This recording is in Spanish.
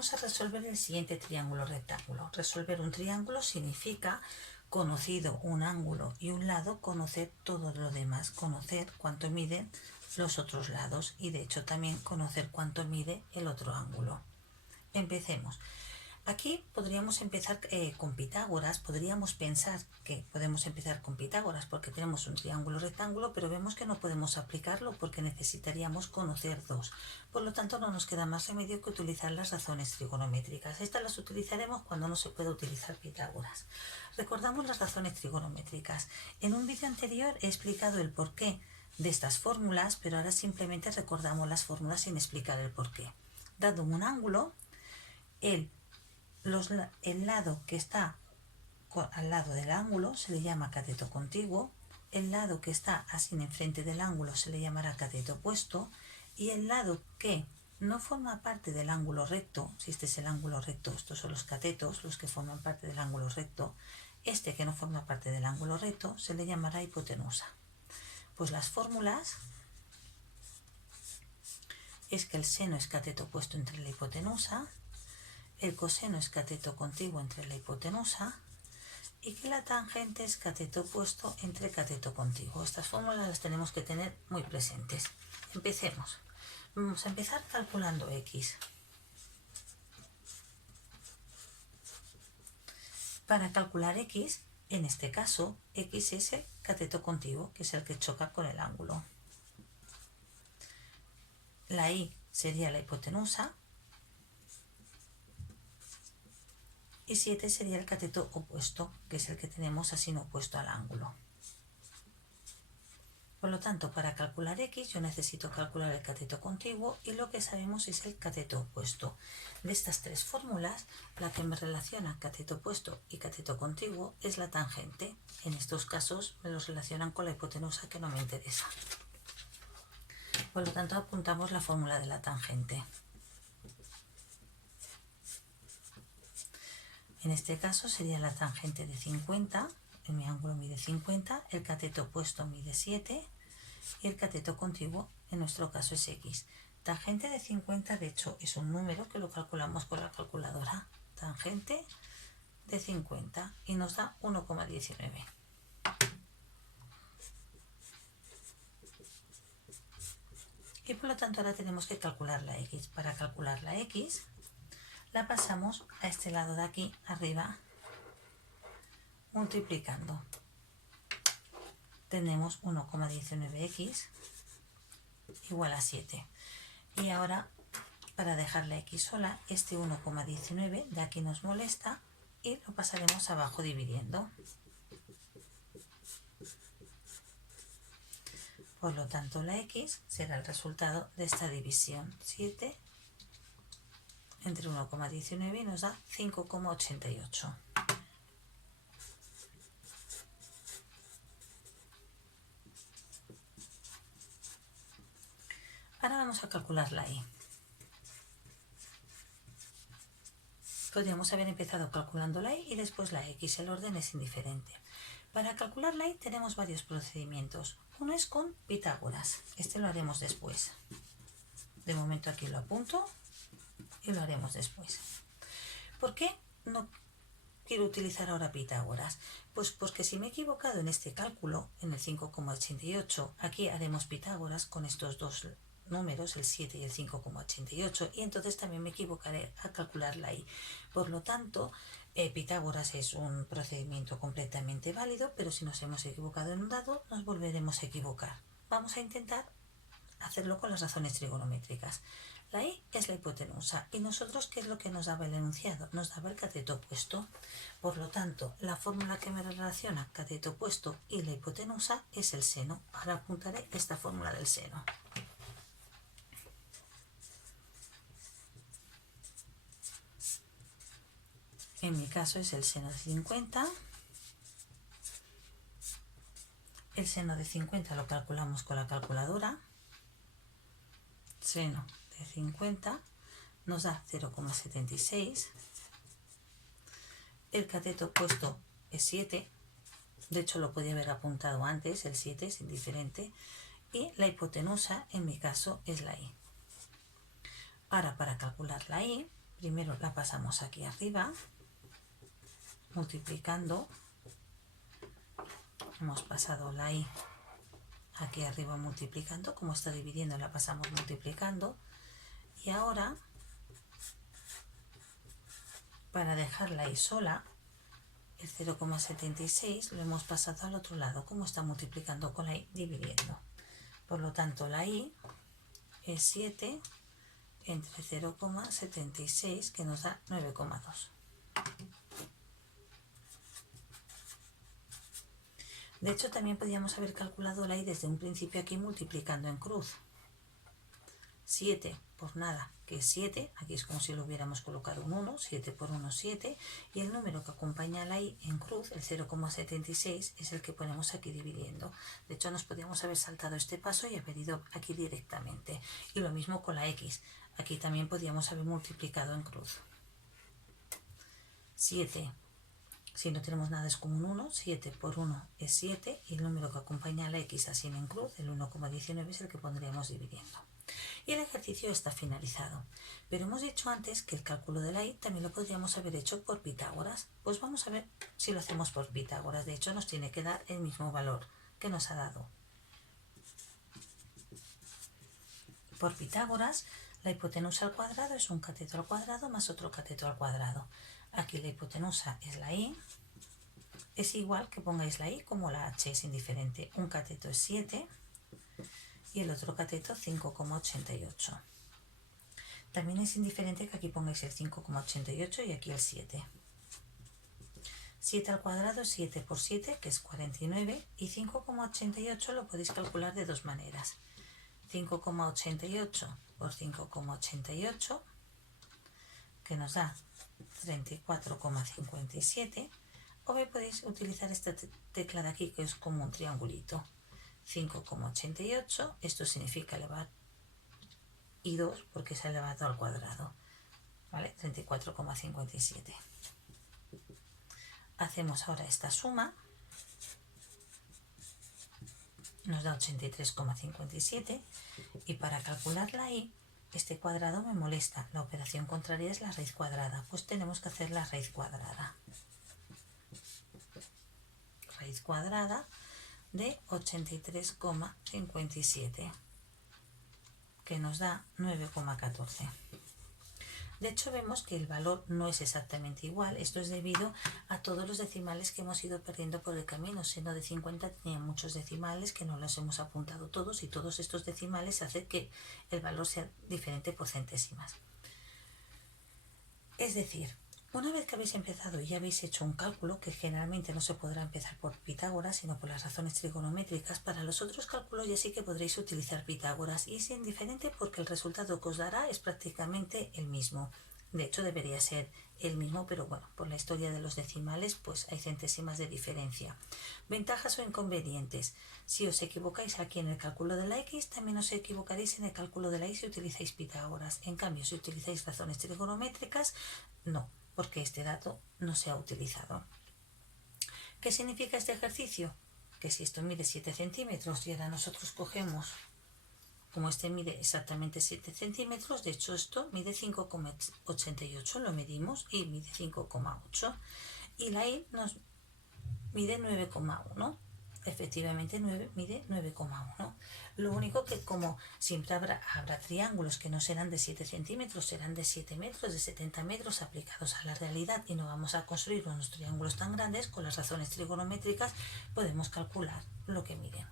Vamos a resolver el siguiente triángulo rectángulo. Resolver un triángulo significa, conocido un ángulo y un lado, conocer todo lo demás, conocer cuánto miden los otros lados y de hecho también conocer cuánto mide el otro ángulo. Empecemos. Aquí podríamos empezar con Pitágoras, podríamos pensar que podemos empezar con Pitágoras porque tenemos un triángulo rectángulo, pero vemos que no podemos aplicarlo porque necesitaríamos conocer dos. Por lo tanto, no nos queda más remedio que utilizar las razones trigonométricas. Estas las utilizaremos cuando no se pueda utilizar Pitágoras. Recordamos las razones trigonométricas. En un vídeo anterior he explicado el porqué de estas fórmulas, pero ahora simplemente recordamos las fórmulas sin explicar el porqué. Dado un ángulo, el lado que está al lado del ángulo se le llama cateto contiguo, el lado que está así enfrente del ángulo se le llamará cateto opuesto y el lado que no forma parte del ángulo recto, si este es el ángulo recto, estos son los catetos, los que forman parte del ángulo recto, este que no forma parte del ángulo recto se le llamará hipotenusa. Pues las fórmulas es que el seno es cateto opuesto entre la hipotenusa, el coseno es cateto contiguo entre la hipotenusa y que la tangente es cateto opuesto entre cateto contiguo. Estas fórmulas las tenemos que tener muy presentes. Empecemos. Vamos a empezar calculando x. Para calcular x, en este caso, x es el cateto contiguo, que es el que choca con el ángulo. La y sería la hipotenusa. Y 7 sería el cateto opuesto, que es el que tenemos así opuesto al ángulo. Por lo tanto, para calcular x yo necesito calcular el cateto contiguo y lo que sabemos es el cateto opuesto. De estas tres fórmulas, la que me relaciona cateto opuesto y cateto contiguo es la tangente. En estos casos me los relacionan con la hipotenusa, que no me interesa. Por lo tanto, apuntamos la fórmula de la tangente. En este caso sería la tangente de 50, mi ángulo mide 50, el cateto opuesto mide 7 y el cateto contiguo en nuestro caso es x. Tangente de 50 de hecho es un número que lo calculamos con la calculadora. Tangente de 50 y nos da 1,19. Y por lo tanto ahora tenemos que calcular la x. Para calcular la x la pasamos a este lado de aquí arriba multiplicando. Tenemos 1,19x igual a 7. Y ahora, para dejar la x sola, este 1,19 de aquí nos molesta y lo pasaremos abajo dividiendo. Por lo tanto, la x será el resultado de esta división. 7 entre 1,19 y nos da 5,88. Ahora vamos a calcular la y. Podríamos haber empezado calculando la y después la x, el orden es indiferente. Para calcular la y tenemos varios procedimientos. Uno es con Pitágoras, este lo haremos después. De momento aquí lo apunto y lo haremos después. ¿Por qué no quiero utilizar ahora Pitágoras? Pues porque si me he equivocado en este cálculo, en el 5,88, aquí haremos Pitágoras con estos dos números, el 7 y el 5,88, y entonces también me equivocaré a calcular la y. Por lo tanto, Pitágoras es un procedimiento completamente válido, pero si nos hemos equivocado en un dado, nos volveremos a equivocar. Vamos a intentar hacerlo con las razones trigonométricas. La y es la hipotenusa y nosotros, ¿qué es lo que nos daba el enunciado? Nos daba el cateto opuesto. Por lo tanto, la fórmula que me relaciona cateto opuesto y la hipotenusa es el seno. Ahora apuntaré esta fórmula del seno. En mi caso es el seno de 50. El seno de 50 lo calculamos con la calculadora. Seno de 50 nos da 0,76. El cateto opuesto es 7. De hecho lo podía haber apuntado antes, el 7 es indiferente. Y la hipotenusa en mi caso es la y. Ahora para calcular la y Primero la pasamos aquí arriba, multiplicando. Hemos pasado la I aquí arriba multiplicando, como está dividiendo la pasamos multiplicando. Y ahora, para dejarla ahí sola, el 0,76 lo hemos pasado al otro lado, como está multiplicando con la I dividiendo. Por lo tanto, la I es 7 entre 0,76, que nos da 9,2. De hecho, también podríamos haber calculado la I desde un principio aquí multiplicando en cruz. 7 por nada, que es 7, aquí es como si lo hubiéramos colocado un 1, 7 por 1, 7, y el número que acompaña a la I en cruz, el 0,76, es el que ponemos aquí dividiendo. De hecho, nos podríamos haber saltado este paso y haber ido aquí directamente. Y lo mismo con la X, aquí también podríamos haber multiplicado en cruz. 7, si no tenemos nada es como un 1, 7 por 1 es 7, y el número que acompaña a la X así en cruz, el 1,19, es el que pondríamos dividiendo. Y el ejercicio está finalizado. Pero hemos dicho antes que el cálculo de la I también lo podríamos haber hecho por Pitágoras. Pues vamos a ver si lo hacemos por Pitágoras. De hecho, nos tiene que dar el mismo valor que nos ha dado. Por Pitágoras, la hipotenusa al cuadrado es un cateto al cuadrado más otro cateto al cuadrado. Aquí la hipotenusa es la I. Es igual que pongáis la I como la H, es indiferente. Un cateto es 7. Y el otro cateto 5,88. También es indiferente que aquí pongáis el 5,88 y aquí el 7. 7 al cuadrado es 7 por 7, que es 49, y 5,88 lo podéis calcular de dos maneras. 5,88 por 5,88, que nos da 34,57, o bien podéis utilizar esta tecla de aquí, que es como un triangulito. 5,88, esto significa elevar y 2 porque se ha elevado al cuadrado, ¿vale? 34,57. Hacemos ahora esta suma, nos da 83,57, y para calcular la I, este cuadrado me molesta, la operación contraria es la raíz cuadrada, pues tenemos que hacer la raíz cuadrada. Raíz cuadrada de 83,57, que nos da 9,14. De hecho, vemos que el valor no es exactamente igual. Esto es debido a todos los decimales que hemos ido perdiendo por el camino. Siendo de 50 tenía muchos decimales que no los hemos apuntado todos, y todos estos decimales hacen que el valor sea diferente por centésimas. Es decir, una vez que habéis empezado y ya habéis hecho un cálculo, que generalmente no se podrá empezar por Pitágoras, sino por las razones trigonométricas, para los otros cálculos ya sí que podréis utilizar Pitágoras, y es indiferente porque el resultado que os dará es prácticamente el mismo. De hecho, debería ser el mismo, pero bueno, por la historia de los decimales, pues hay centésimas de diferencia. Ventajas o inconvenientes. Si os equivocáis aquí en el cálculo de la X, también os equivocaréis en el cálculo de la Y si utilizáis Pitágoras. En cambio, si utilizáis razones trigonométricas, no, porque este dato no se ha utilizado. ¿Qué significa este ejercicio? Que si esto mide 7 centímetros y ahora nosotros cogemos, como este mide exactamente 7 centímetros, de hecho esto mide 5,88, lo medimos y mide 5,8, y la I nos mide 9,1. Efectivamente mide 9,1. Lo único que, como siempre habrá triángulos que no serán de 7 centímetros, serán de 7 metros, de 70 metros aplicados a la realidad, y no vamos a construir unos triángulos tan grandes, con las razones trigonométricas podemos calcular lo que miden.